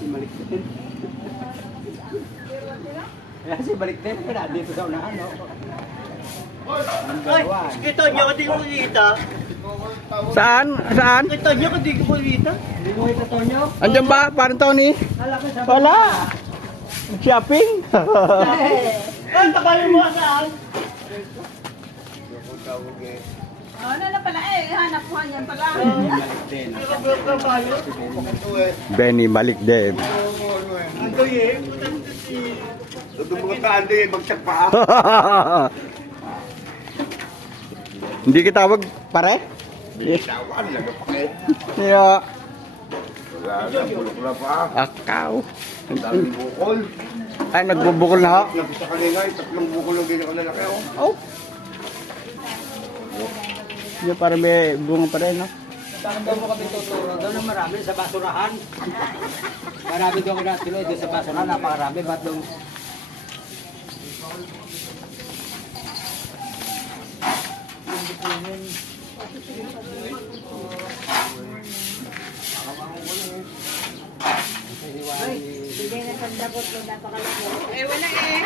Balik din. Kasi balik din. Kaya dito sa unahan, no? Ay, kita niyo hindi ko kita. Saan? Saan? Kita niyo hindi ko kita. Hindi mo ito, Tonyo? Andiyan ba? Parang Tony? Wala. Shopping? Ay, tabayo mo saan? Ano na pala eh, hanap ko yan pala. Balik din. Benny, balik din. Ando eh. Doon mga kaando yung bagsak pa. Hindi kita tawag pare? Tawan, nagpapakit. Yeah. Wala na, bulok na pa. Akaw. Ang daming bukol. Ay, nagbubukol na ako. Nagpisa kanina, yung tatlong bukol yung ganyan kalalaki. Oh. Hindi, para may bunga pa rin, no? Saan daw mo kami tuturo? Doon na marami sa basurahan. Marami doon ko natuloy doon sa basurahan. Napakarami. Ba't doon? Hindi na tandabot mo napakalaki. Eh wala eh.